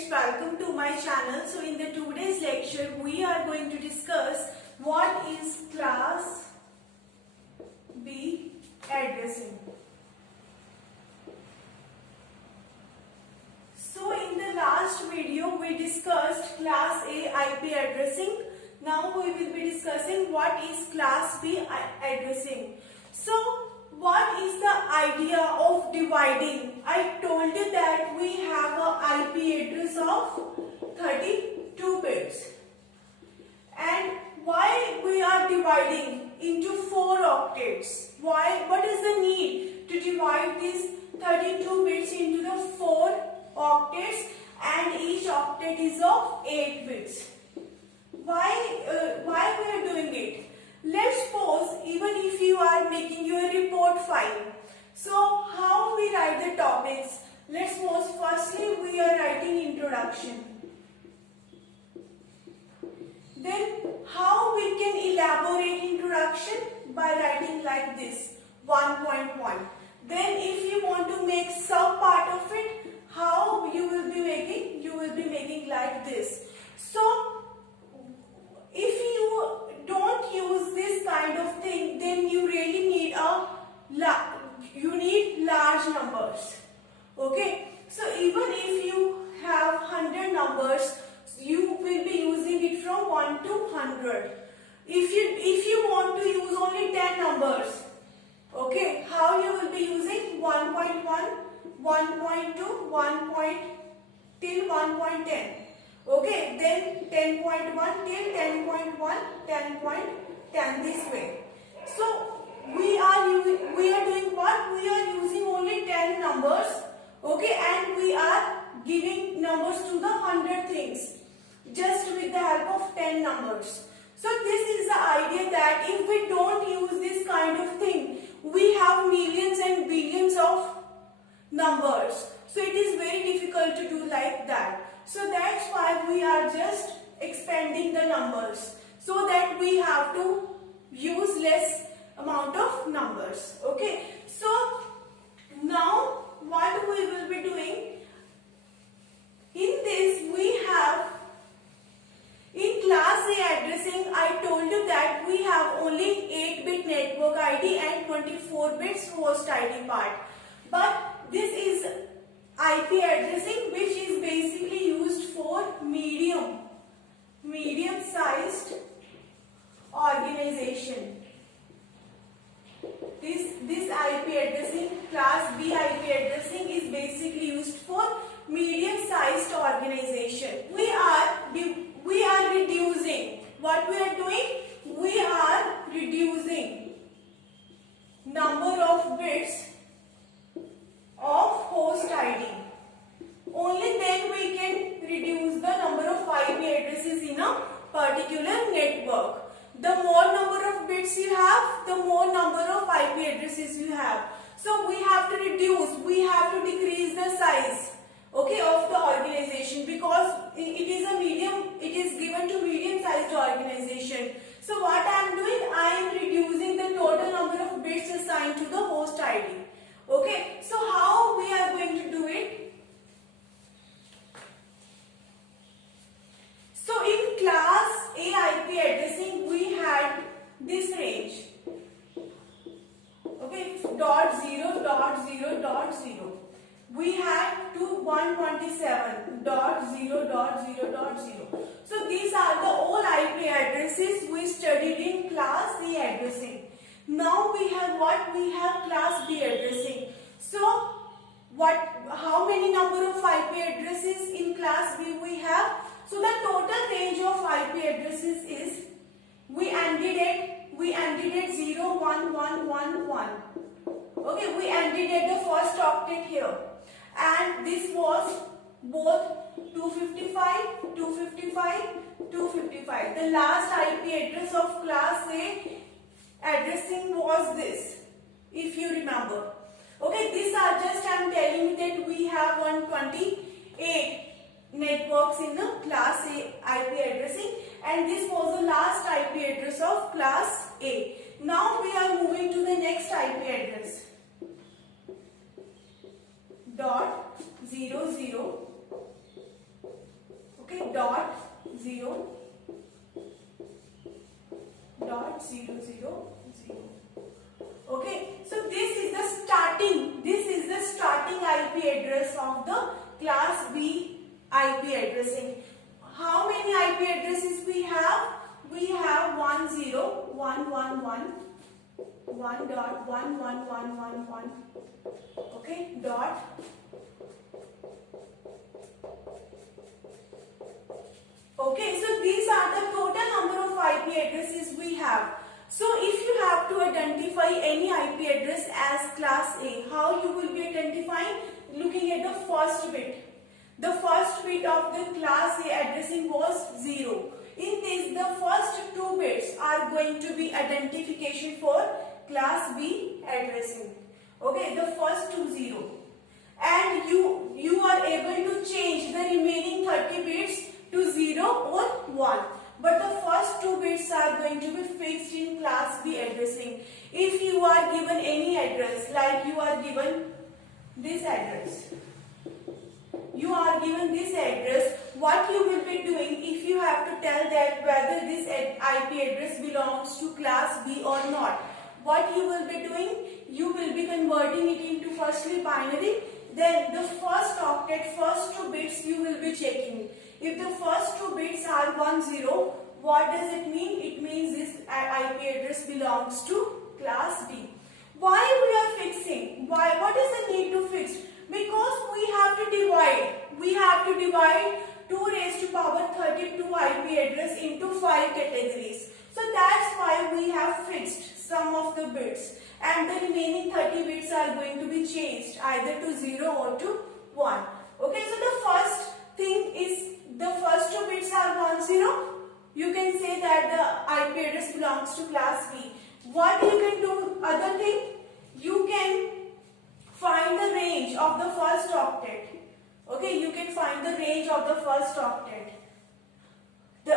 students, welcome to my channel. So in the today's lecture we are going to discuss what is class B addressing. So in the last video we discussed class A IP addressing. Now we will be discussing what is class B addressing. So what is the idea of dividing? I told you that we have a IP address of 32 bits. And why we are dividing into 4 octets? Why? What is the need to divide these 32 bits into the 4 octets, and each octet is of 8 bits? Why we are doing it? Let's suppose even if you are making your report file. So how we write the topics? Let's suppose firstly we are writing introduction. Then how we can elaborate introduction? By writing like this, 1.1. Then if you want to make some part of it, how you will be making? You will be making like this. So if you don't use this kind of thing, then you really need large numbers. Okay, so even if you have 100 numbers, you will be using it from 1 to 100. If you want to use only 10 numbers, okay, how you will be using 1.1, 1.2, 1. Till 1.10. Okay, then 10.1 till 10.1, 10.10 this way. So we are doing what? We are using only 10 numbers. Okay, and we are giving numbers to the 100 things just with the help of 10 numbers. So this is the idea that if we don't use this kind of thing, we have millions and billions of numbers. So it is very difficult to do like that. So that's why we are just expanding the numbers, so that we have to use less amount of numbers. Okay, so now what we will be doing in this, we have in class A addressing, I told you that we have only 8-bit network ID and 24 bits host ID part. But this is IP addressing, which is basically used for medium-sized organization. This IP addressing, class B IP addressing, is basically used for medium-sized organization. We are reducing. What we are doing? We are reducing number of bits of host ID. Only then we can reduce the number of IP addresses in a particular network. The more number of bits you have, the more number of IP addresses you have. So we have to reduce, we have to decrease the size, okay, of the organization, because it is given to medium-sized organization. So what I am doing? I am reducing the total number of bits assigned to the host ID. Okay, so how we are going to do it? So in class A IP addressing, we had this range. Okay, .0.0.0. We had to 127.0.0.0. So these are the all IP addresses we studied in class A addressing. Now we have what? We have class B addressing. So how many number of IP addresses in class B we have? So the total range of IP addresses is, we ended at 0, 1, 1, 1, 1. Okay, we ended at the first octet here. And this was both 255, 255, 255. The last IP address of class A addressing was this, if you remember. Okay, these are just, I am telling you that we have 128 networks in the class A IP addressing, and this was the last IP address of class A. Now we are moving to the next IP address. .00 0 dot 0 0 0. Okay, so this is the starting IP address of the class B IP addressing. How many IP addresses we have? We have 10111.11111. Okay, dot. Okay, so these are the total number of IP addresses we have. So if you have to identify any IP address as class A, how you will be identifying? Looking at the first bit. The first bit of the class A addressing was 0. In this, the first two bits are going to be identification for class B addressing. Okay, the first two 0. And you are able to change the remaining 30 bits to 0 or 1. But the first two bits are going to be fixed in class B addressing. If you are given any address, like you are given this address, what you will be doing if you have to tell that whether this IP address belongs to class B or not. What you will be doing? You will be converting it into firstly binary, then the first octet, first two bits you will be checking. If the first two bits are 10, what does it mean? It means this IP address belongs to class B. Why we are fixing? Why? What is the need to fix? Because we have to divide. We have to divide 2 raised to power 32 IP address into 5 categories. So that's why we have fixed some of the bits. And the remaining 30 bits are going to be changed either to 0 or to 1. Okay, so the first thing is the first two bits are 10. You can say that the IP address belongs to class B. What you can do? Other thing, you can find the range of the first octet. Okay, you can find the range of the first octet,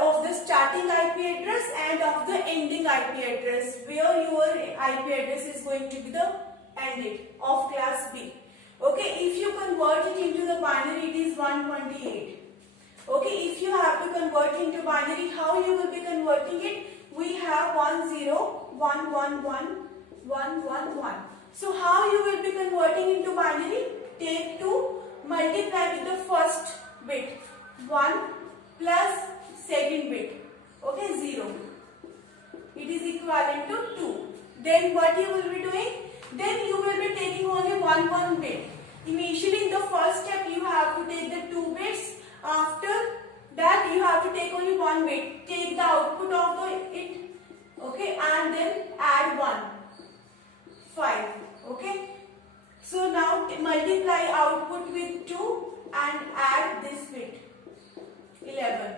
of the starting IP address and of the ending IP address, where your IP address is going to be the ended of class B. Okay, if you convert it into the binary, it is 128. Okay, if you have to convert into binary, how you will be converting it? We have 1011111. So how you will be converting into binary? Take 2, multiply with the first bit, 1 plus second bit, okay, 0. It is equivalent to 2. Then what you will be doing? Then you will be taking only one bit. Initially in the first step you have to take the 2 bits. After that you have to take only 1 bit. Take the output of it, okay, and then add 1, 5, okay. So now multiply output with 2 and add this bit, 11.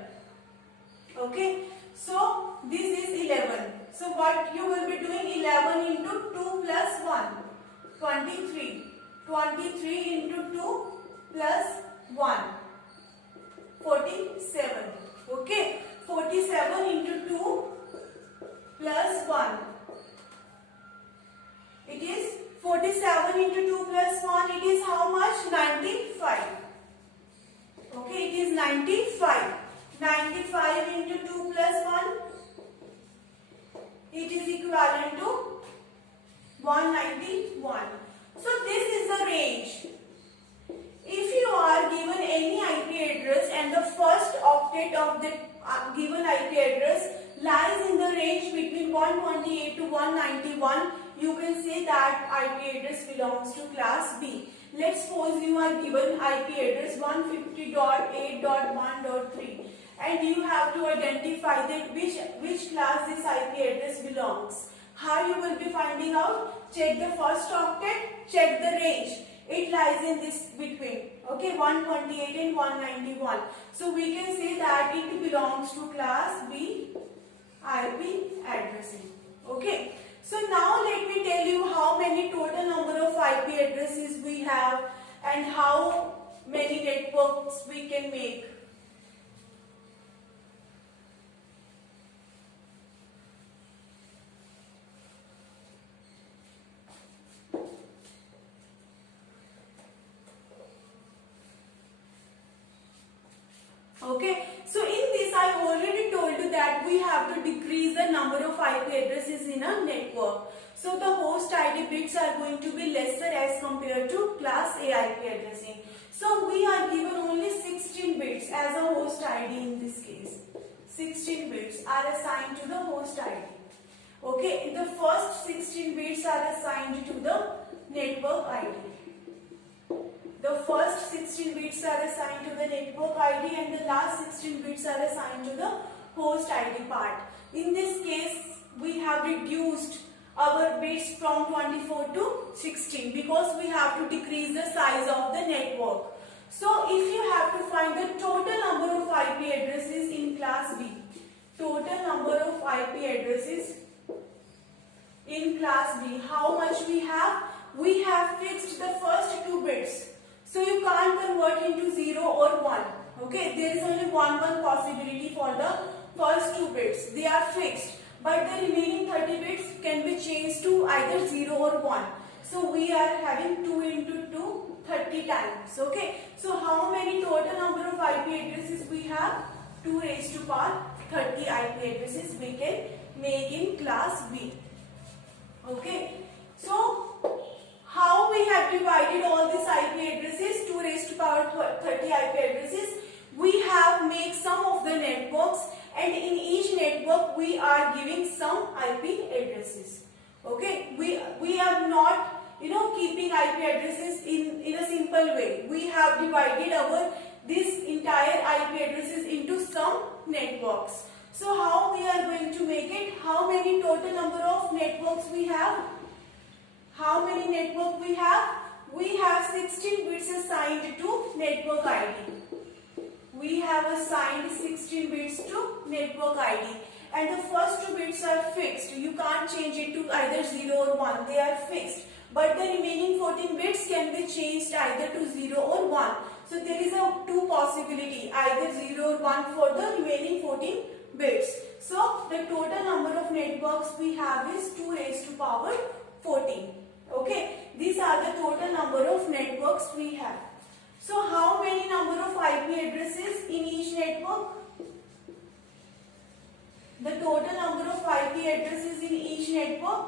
Okay, so this is 11. So what you will be doing? 11 into 2 plus 1, 23. 23 into 2 plus 1, 47. Okay, 47 into 2 plus 1. It is 47 into 2 plus 1. It is how much? 95. Okay, it is 95. 95 into 2 plus 1. It is equivalent to 191. So this is the range. If you are given any IP address and the first octet of the given IP address lies in the range between 128 to 191, you can say that IP address belongs to class B. Let's suppose you are given IP address 150.8.1.3 and you have to identify that which class this IP address belongs. How you will be finding out? Check the first octet, check the range. It lies in this between, okay, 128 and 191. So we can say that it belongs to class B IP addressing. Okay. So now let me tell you how many total number of IP addresses we have and how many networks we can make. Okay, so in this I that we have to decrease the number of IP addresses in a network. So the host ID bits are going to be lesser as compared to class A IP addressing. So we are given only 16 bits as a host ID in this case. 16 bits are assigned to the host ID. Okay, the first 16 bits are assigned to the network ID. The first 16 bits are assigned to the network ID and the last 16 bits are assigned to the host ID part. In this case, we have reduced our bits from 24 to 16 because we have to decrease the size of the network. So if you have to find the total number of IP addresses in class B, total number of IP addresses in class B, how much we have? We have fixed the first 2 bits. So you can't convert into 0 or 1. Okay, there is only one possibility for the first 2 bits. They are fixed. But the remaining 30 bits can be changed to either 0 or 1. So we are having 2 into 2, 30 times. Okay, so how many total number of IP addresses we have? 2 raised to power 30 IP addresses we can make in class B. Okay, so how we have divided all these IP addresses, 2 raised to power 30 IP addresses? We have made sum of the networks and in each network we are giving some IP addresses. Okay, we are not keeping IP addresses in a simple way. We have divided this entire IP addresses into some networks. So how we are going to make it? How many total number of networks we have? How many network we have? We have 16 bits assigned to network ID. We have assigned 16 bits to network ID. And the first 2 bits are fixed. You can't change it to either 0 or 1. They are fixed. But the remaining 14 bits can be changed either to 0 or 1. So there is a 2 possibility, either 0 or 1 for the remaining 14 bits. So the total number of networks we have is 2 raised to power 14. Okay, these are the total number of networks we have. So how many number of IP addresses in each network? The total number of IP addresses in each network.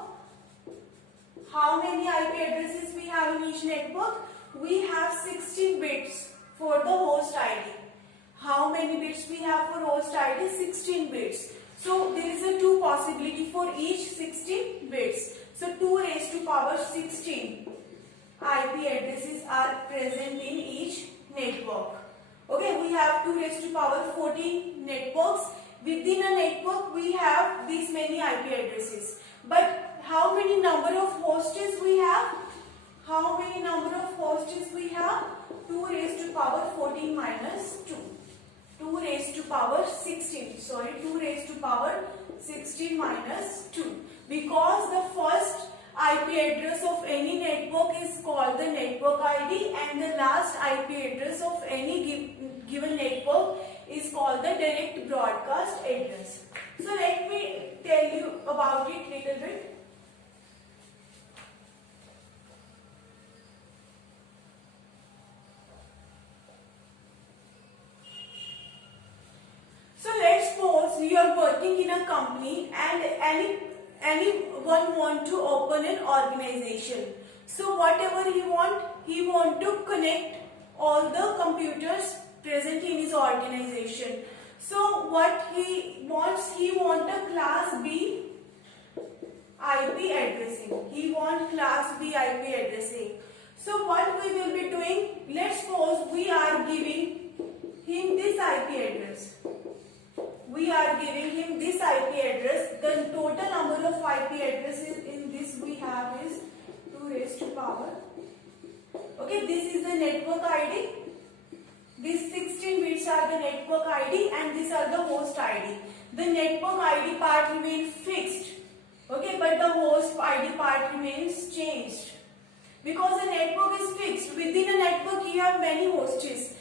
How many IP addresses we have in each network? We have 16 bits for the host ID. How many bits we have for host ID? 16 bits. So there is a 2 possibility for each 16 bits. So 2 raised to power 16 IP addresses are present in each network. Okay, we have 2 raised to power 14 networks. Within a network we have these many IP addresses. But how many number of hosts we have? How many number of hosts we have? 2 raised to power 14 minus 2. 2 raised to power 16. Sorry, 2 raised to power 16 minus 2. Because the first IP address of any network is called the network ID and the last IP address of any given network is called the direct broadcast address. So let me tell you about it little bit. So let's suppose you are working in a company and anyone want to open an organization. So whatever he want to connect all the computers present in his organization. So what he wants a class B IP addressing. He wants class B IP addressing. So what we will be doing? Let's suppose we are giving him this IP address. We are giving him this IP address. The total number of IP addresses in this we have is 2 raised to power. Okay, this is the network ID. These 16 bits are the network ID and these are the host ID. The network ID part remains fixed. Okay, but the host ID part remains changed. Because the network is fixed. Within a network you have many hosts.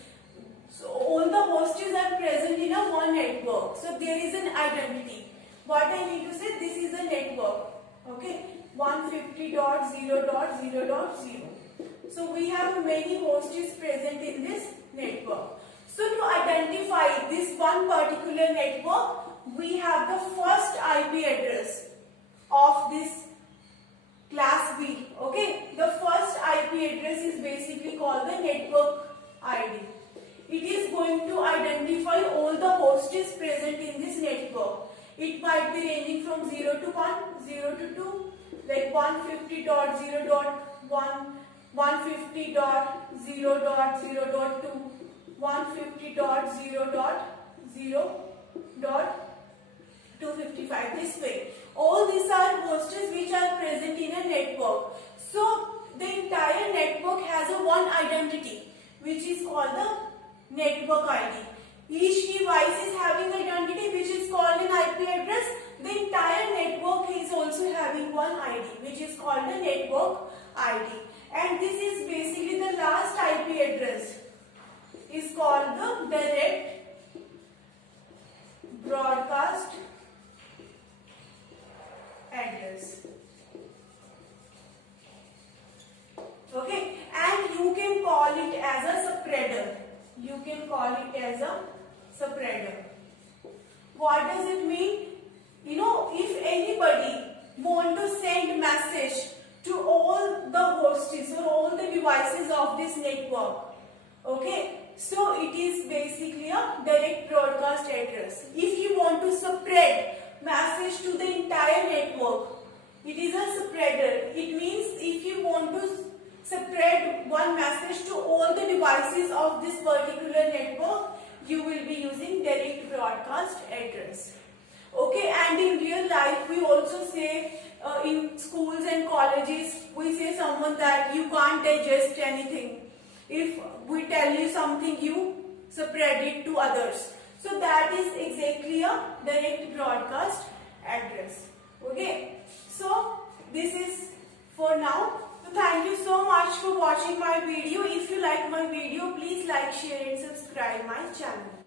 So all the hosts are present in a one network. So there is an identity. What I need to say, this is a network. Okay, 150.0.0.0. So we have many hosts present in this network. So to identify this one particular network, we have the first IP address of this class B. Okay, the first IP address is basically called the network ID. It is going to identify all the hosts present in this network. It might be ranging from 0 to 1, 0 to 2, like 150.0.1, 150.0.0.2, 150.0.0.255, this way. All these are hosts which are present in a network. So the entire network has a one identity which is called the network ID. Each device is having identity which is called an IP address. The entire network is also having one ID which is called the network ID. And this is basically the last IP address is called the direct broadcast address. Okay, and you can call it as a spreader. You can call it as a spreader. What does it mean? You know, if anybody want to send message to all the hosts or all the devices of this network, okay, so it is basically a direct broadcast address. If you want to spread message to the entire network, it is a spreader. It means if you want to spread one message to all the devices of this particular network, you will be using direct broadcast address. Okay, and in real life we also say in schools and colleges, we say someone that you can't digest anything. If we tell you something, you spread it to others. So that is exactly a direct broadcast address. Okay, so this is for now. So thank you so much for watching my video. If you like my video, please like, share and subscribe my channel.